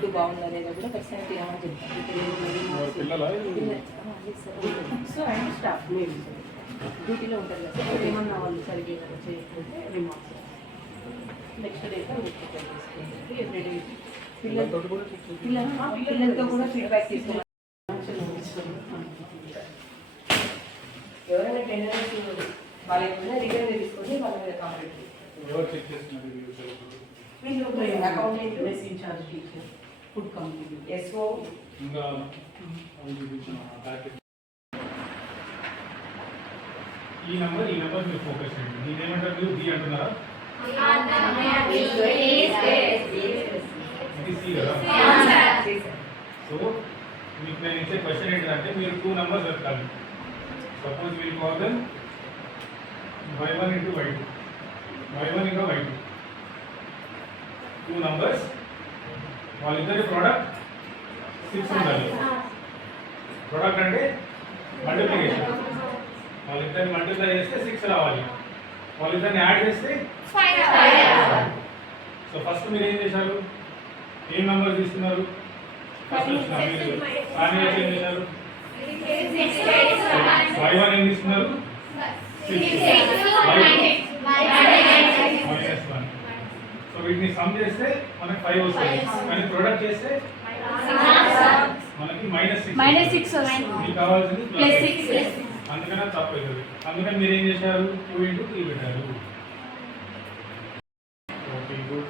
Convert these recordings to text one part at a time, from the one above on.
Food బాగుందా లేదా కూడా ఖచ్చితంగా ఏమో చెప్తాను సో అండ్ స్టాఫ్ డ్యూటీలో ఉంటారు కదా సార్ ఏమన్నా వాళ్ళు సరిగ్గా చేయకుంటే రిమార్క్స్ నెక్స్ట్ డే ఎవ్రీడే పిల్లలతో కూడా పిల్లలతో కూడా ఫీడ్బ్యాక్ తీసుకోవాలి ఎవరైనా టెండర్స్ వాళ్ళు ఏమైనా రిటర్న్ తీసుకొని వాళ్ళ మీద కంప్లీట్ వీళ్ళు accountant బెస్ incharge teacher food company S O ఇంకా అవి చూపించిన ప్యాకెట్ ఈ నెంబర్ ఈ నెంబర్ మీరు ఫోకస్ చేయండి నేనేమంటారు మీరు బి అంటున్నారా ఇది సి కదా సో మీకు నేను ఇచ్చే క్వశ్చన్ ఏంటంటే మీరు టూ నెంబర్స్ వెతకాలి suppose we'll call then y one into y two y one ఇంకా వై టూ టూ నంబర్స్ వాళ్ళిద్దరి ప్రోడక్ట్ సిక్స్ ఉండాలి ప్రోడక్ట్ అంటే మల్టిప్లికేషన్ వాళ్ళిద్దరిని మల్టిప్లై చేస్తే సిక్స్ రావాలి. వాళ్ళిద్దరిని యాడ్ చేస్తే సో ఫస్ట్ మీరు ఏం చేశారు? ఏం నంబర్ తీసుకున్నారు? సానియా ఏం చేశారు? వై వన్ ఏం తీసుకున్నారు? వీటిని సమ్ చేస్తే మనకి ఫైవ్ వస్తుంది కానీ ప్రొడక్ట్ చేస్తే మనకి మైనస్ సిక్స్ మైనస్ సిక్స్ మీకు కావాల్సింది ప్లస్ సిక్స్ అందుకనే తప్పు అవుతుంది అందుకని మీరు ఏం చేశారు టూ ఇంటూ త్రీ పెట్టారు ఓకే గుడ్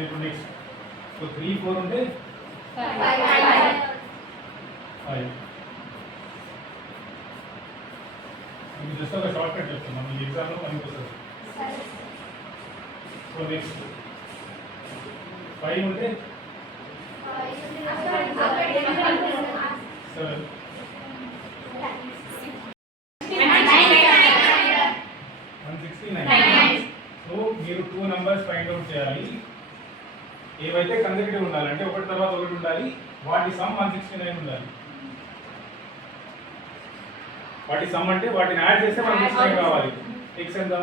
ఇప్పుడు నెక్స్ట్ సో త్రీ ఫోర్ ఉంటే ఫైవ్ ఇది జస్ట్ ఒక షార్ట్ కట్ చెప్తున్నాను మీ ఎగ్జామ్లో పనికి వస్తుంది సో నెక్స్ట్ ఫైవ్ ఉంటే? Seven. One sixty nine. So మీరు టూ నెంబర్స్ ఫైండ్ అవుట్ చేయాలి. ఏవైతే కన్సెక్యూటివ్ ఉండాలి అంటే ఒకటి తర్వాత ఒకటి ఉండాలి వాటి సమ్ వన్ సిక్స్టీ నైన్ ఉండాలి. వాటి సమ్ అంటే వాటిని యాడ్ చేస్తే వన్ సిక్స్టీ నైన్ కావాలి. ఎక్స్ ఎంత?